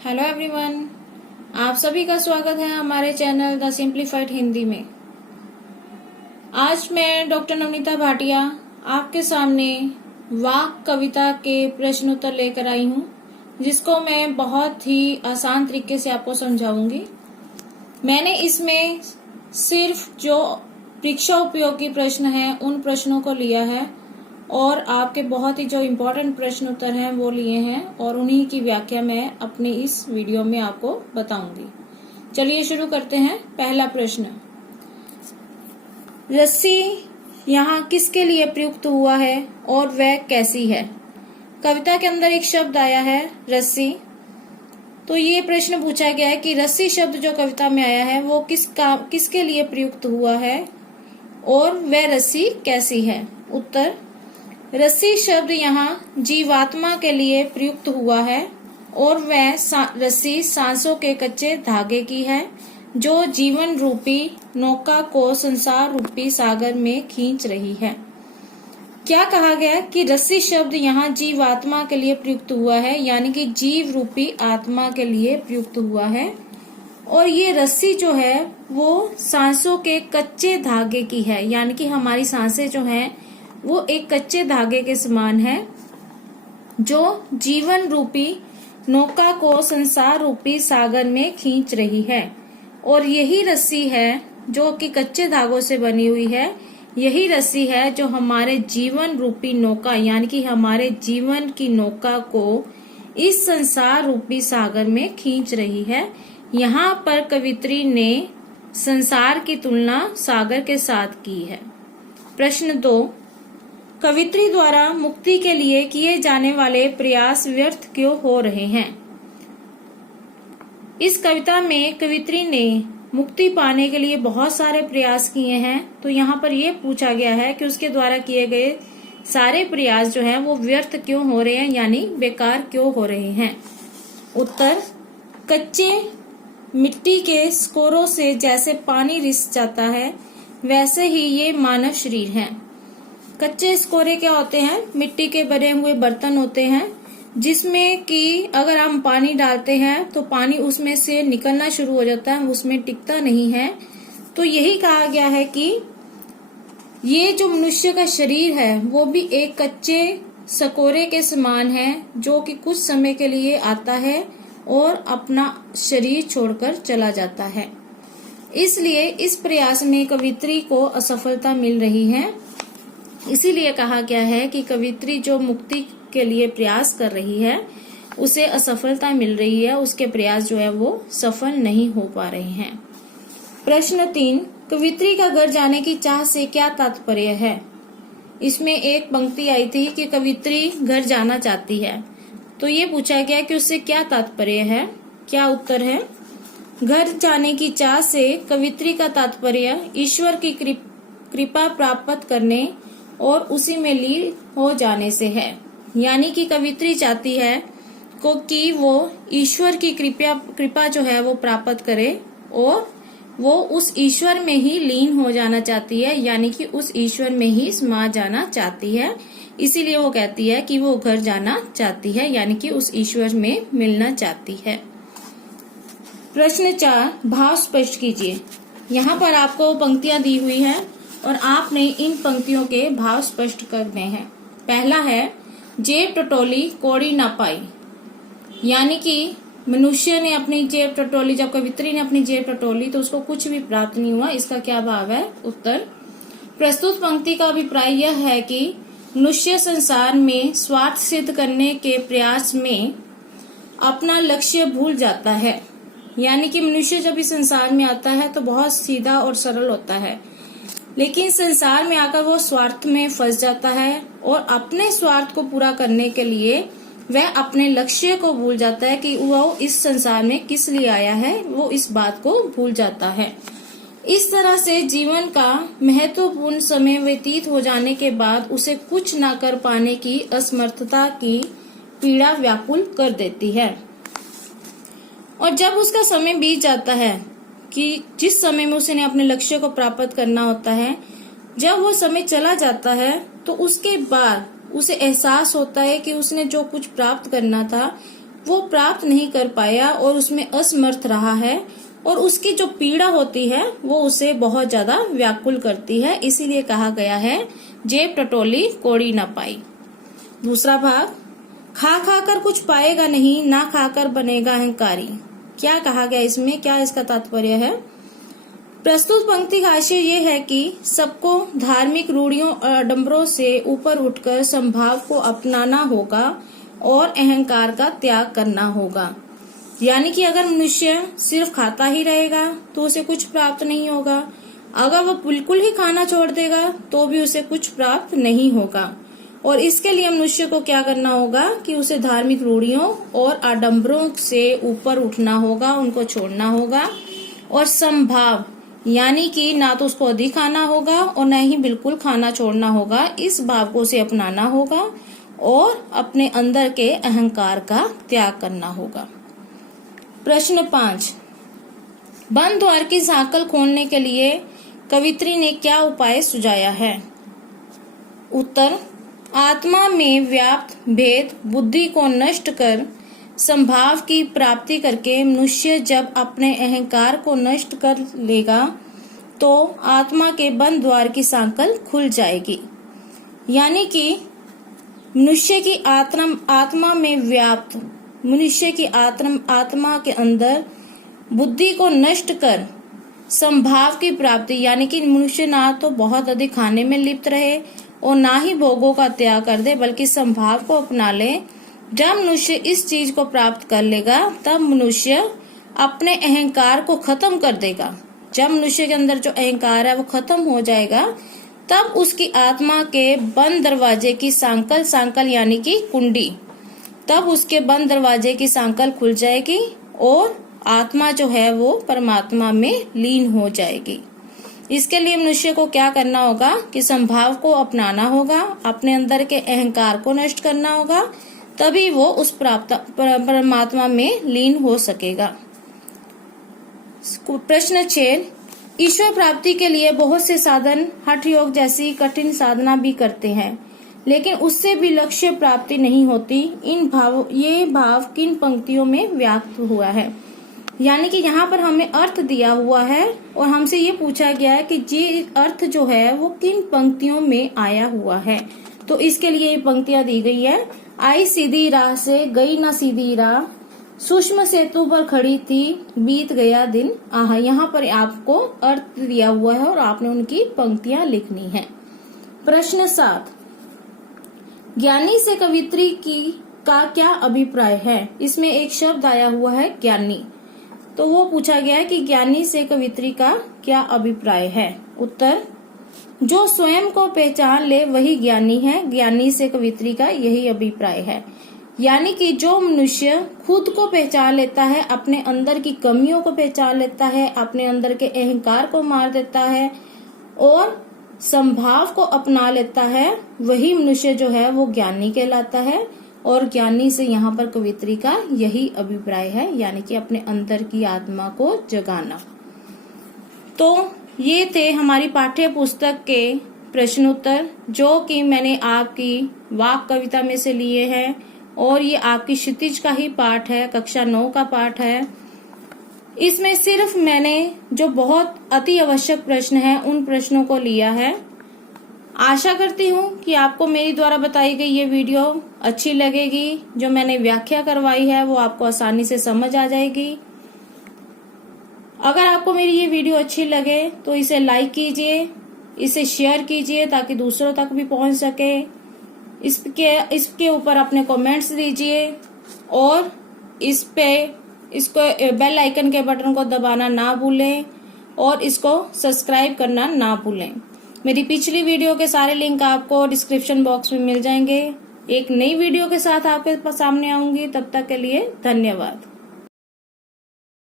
Hello everyone, आप सभी का स्वागत है हमारे चैनल द सिंप्लीफाइड हिंदी में। आज मैं डॉक्टर नवनीता भाटिया आपके सामने वाक कविता के प्रश्न उत्तर लेकर आई हूँ, जिसको मैं बहुत ही आसान तरीके से आपको समझाऊंगी। मैंने इसमें सिर्फ जो परीक्षा उपयोगी प्रश्न हैं उन प्रश्नों को लिया है और आपके बहुत ही जो इम्पोर्टेंट प्रश्न उत्तर हैं वो लिए हैं और उन्हीं की व्याख्या मैं अपने इस वीडियो में आपको बताऊंगी। चलिए शुरू करते हैं। पहला प्रश्न, रस्सी यहाँ किसके लिए प्रयुक्त हुआ है और वह कैसी है? कविता के अंदर एक शब्द आया है रस्सी, तो ये प्रश्न पूछा गया है कि रस्सी शब्द जो कविता में आया है वो किसके लिए प्रयुक्त हुआ है और वह रस्सी कैसी है? उत्तर, रस्सी शब्द यहाँ जीवात्मा के लिए प्रयुक्त हुआ है और वह रस्सी सांसों के कच्चे धागे की है जो जीवन रूपी नौका को संसार रूपी सागर में खींच रही है। क्या कहा गया कि रस्सी शब्द यहाँ जीवात्मा के लिए प्रयुक्त हुआ है, यानी कि जीव रूपी आत्मा के लिए प्रयुक्त हुआ है और ये रस्सी जो है वो सांसों के कच्चे धागे की है, यानी कि हमारी सांसें जो हैं वो एक कच्चे धागे के समान है जो जीवन रूपी नौका को संसार रूपी सागर में खींच रही है। और यही रस्सी है जो कि कच्चे धागों से बनी हुई है, यही रस्सी है जो हमारे जीवन रूपी नौका यानी कि हमारे जीवन की नौका को इस संसार रूपी सागर में खींच रही है। यहाँ पर कवित्री ने संसार की तुलना सागर के साथ की है। प्रश्न 2, कवित्री द्वारा मुक्ति के लिए किए जाने वाले प्रयास व्यर्थ क्यों हो रहे हैं? इस कविता में कवित्री ने मुक्ति पाने के लिए बहुत सारे प्रयास किए हैं, तो यहाँ पर यह पूछा गया है कि उसके द्वारा किए गए सारे प्रयास जो हैं वो व्यर्थ क्यों हो रहे हैं, यानी बेकार क्यों हो रहे हैं? उत्तर, कच्चे मिट्टी के स्कोरों से जैसे पानी रिस जाता है वैसे ही ये मानव शरीर है। कच्चे स्कोरे क्या होते हैं? मिट्टी के बने हुए बर्तन होते हैं जिसमें कि अगर हम पानी डालते हैं तो पानी उसमें से निकलना शुरू हो जाता है, उसमें टिकता नहीं है। तो यही कहा गया है कि ये जो मनुष्य का शरीर है वो भी एक कच्चे स्कोरे के समान है जो कि कुछ समय के लिए आता है और अपना शरीर छोड़कर चला जाता है। इसलिए इस प्रयास में कवित्री को असफलता मिल रही है। इसीलिए कहा गया है कि कवित्री जो मुक्ति के लिए प्रयास कर रही है उसे असफलता मिल रही है, उसके प्रयास जो है वो सफल नहीं हो पा रहे हैं। प्रश्न 3, कवित्री का घर जाने की चाह से क्या तात्पर्य है? इसमें एक पंक्ति आई थी कि कवित्री घर जाना चाहती है, तो ये पूछा गया कि उससे क्या तात्पर्य है? क्या उत्तर है? घर जाने की चाह से कवित्री का तात्पर्य ईश्वर की कृपा प्राप्त करने और उसी में लीन हो जाने से है, यानी कि कवित्री चाहती है कि वो ईश्वर की कृपा जो है वो प्राप्त करे और वो उस ईश्वर में ही लीन हो जाना चाहती है, यानी कि उस ईश्वर में ही समा जाना चाहती है। इसीलिए वो कहती है कि वो घर जाना चाहती है, यानी कि उस ईश्वर में मिलना चाहती है। प्रश्न 4, भाव स्पष्ट कीजिए। यहाँ पर आपको पंक्तियां दी हुई हैं और आपने इन पंक्तियों के भाव स्पष्ट करने हैं। पहला है, जेब टटोली कौड़ी ना पाई, यानी कि मनुष्य ने अपनी जेब टटोली, जब कवित्री ने अपनी जेब टटोली तो उसको कुछ भी प्राप्त नहीं हुआ। इसका क्या भाव है? उत्तर, प्रस्तुत पंक्ति का अभिप्राय यह है कि मनुष्य संसार में स्वार्थ सिद्ध करने के प्रयास में अपना लक्ष्य भूल जाता है, यानी कि मनुष्य जब इस संसार में आता है तो बहुत सीधा और सरल होता है, लेकिन संसार में आकर वो स्वार्थ में फंस जाता है और अपने स्वार्थ को पूरा करने के लिए वह अपने लक्ष्य को भूल जाता है कि वो इस संसार में किस लिए आया है, वो इस बात को भूल जाता है। इस तरह से जीवन का महत्वपूर्ण समय व्यतीत हो जाने के बाद उसे कुछ न कर पाने की असमर्थता की पीड़ा व्याकुल कर देती है। और जब उसका समय बीत जाता है कि जिस समय में उसने अपने लक्ष्य को प्राप्त करना होता है, जब वो समय चला जाता है तो उसके बाद उसे एहसास होता है कि उसने जो कुछ प्राप्त करना था वो प्राप्त नहीं कर पाया और उसमें असमर्थ रहा है, और उसकी जो पीड़ा होती है वो उसे बहुत ज्यादा व्याकुल करती है, इसीलिए कहा गया है जेब टटोली कौड़ी न पाई। दूसरा भाग, खा खाकर कुछ पाएगा नहीं, ना खाकर बनेगा अहंकारी। क्या कहा गया इसमें, क्या इसका तात्पर्य है? प्रस्तुत पंक्ति का आशय ये है कि सबको धार्मिक रूढ़ियों और आडंबरों से ऊपर उठकर संभाव को अपनाना होगा और अहंकार का त्याग करना होगा। यानी कि अगर मनुष्य सिर्फ खाता ही रहेगा तो उसे कुछ प्राप्त नहीं होगा, अगर वह बिल्कुल ही खाना छोड़ देगा तो भी उसे कुछ प्राप्त नहीं होगा। और इसके लिए मनुष्य को क्या करना होगा कि उसे धार्मिक रूढ़ियों और आडंबरों से ऊपर उठना होगा, उनको छोड़ना होगा, और संभाव यानी कि ना तो उसको अधिक खाना होगा और न ही बिल्कुल खाना छोड़ना होगा, इस भाव को उसे अपनाना होगा और अपने अंदर के अहंकार का त्याग करना होगा। प्रश्न 5, बंद द्वार की सांकल खोलने के लिए कवित्री ने क्या उपाय सुझाया है? उत्तर, आत्मा में व्याप्त भेद बुद्धि को नष्ट कर संभाव की प्राप्ति करके मनुष्य जब अपने अहंकार को नष्ट कर लेगा तो आत्मा के बंद द्वार की सांकल खुल जाएगी। यानी कि मनुष्य की आत्मा में व्याप्त, मनुष्य की आत्मा के अंदर बुद्धि को नष्ट कर संभाव की प्राप्ति, यानी कि मनुष्य ना तो बहुत अधिक खाने में लिप्त रहे और ना ही भोगों का त्याग कर दे, बल्कि संभाव को अपना ले। जब मनुष्य इस चीज को प्राप्त कर लेगा तब मनुष्य अपने अहंकार को खत्म कर देगा। जब मनुष्य के अंदर जो अहंकार है वो खत्म हो जाएगा तब उसकी आत्मा के बंद दरवाजे की सांकल यानी कि कुंडी, तब उसके बंद दरवाजे की सांकल खुल जाएगी और आत्मा जो है वो परमात्मा में लीन हो जाएगी। इसके लिए मनुष्य को क्या करना होगा कि संभाव को अपनाना होगा, अपने अंदर के अहंकार को नष्ट करना होगा, तभी वो उस परमात्मा में लीन हो सकेगा। प्रश्न 6, ईश्वर प्राप्ति के लिए बहुत से साधन हठ योग जैसी कठिन साधना भी करते हैं, लेकिन उससे भी लक्ष्य प्राप्ति नहीं होती। ये भाव किन पंक्तियों में व्यक्त हुआ है? यानी कि यहाँ पर हमें अर्थ दिया हुआ है और हमसे ये पूछा गया है कि ये अर्थ जो है वो किन पंक्तियों में आया हुआ है। तो इसके लिए ये पंक्तियां दी गई है। आई सीधी राह से गई ना सीधी राह, सूक्ष्म सेतु पर खड़ी थी बीत गया दिन आहा। यहाँ पर आपको अर्थ दिया हुआ है और आपने उनकी पंक्तियां लिखनी है। प्रश्न 7, ज्ञानी से कवित्री का क्या अभिप्राय है? इसमें एक शब्द आया हुआ है ज्ञानी, तो वो पूछा गया है कि ज्ञानी से कवित्री का क्या अभिप्राय है? उत्तर, जो स्वयं को पहचान ले वही ज्ञानी है। ज्ञानी से कवित्री का यही अभिप्राय है। यानी कि जो मनुष्य खुद को पहचान लेता है, अपने अंदर की कमियों को पहचान लेता है, अपने अंदर के अहंकार को मार देता है और संभाव को अपना लेता है, वही मनुष्य जो है वो ज्ञानी कहलाता है। और ज्ञानी से यहाँ पर कवित्री का यही अभिप्राय है, यानी कि अपने अंदर की आत्मा को जगाना। तो ये थे हमारी पाठ्य पुस्तक के प्रश्नोत्तर, जो कि मैंने आपकी वाक कविता में से लिए हैं, और ये आपकी क्षितिज का ही पाठ है, कक्षा 9 का पाठ है। इसमें सिर्फ मैंने जो बहुत अति आवश्यक प्रश्न है उन प्रश्नों को लिया है। आशा करती हूँ कि आपको मेरी द्वारा बताई गई ये वीडियो अच्छी लगेगी। जो मैंने व्याख्या करवाई है वो आपको आसानी से समझ आ जाएगी। अगर आपको मेरी ये वीडियो अच्छी लगे तो इसे लाइक कीजिए, इसे शेयर कीजिए ताकि दूसरों तक भी पहुंच सके। इसके ऊपर अपने कमेंट्स दीजिए और इसको बेल आइकन के बटन को दबाना ना भूलें और इसको सब्सक्राइब करना ना भूलें। मेरी पिछली वीडियो के सारे लिंक आपको डिस्क्रिप्शन बॉक्स में मिल जाएंगे। एक नई वीडियो के साथ आपके सामने आऊंगी, तब तक के लिए धन्यवाद।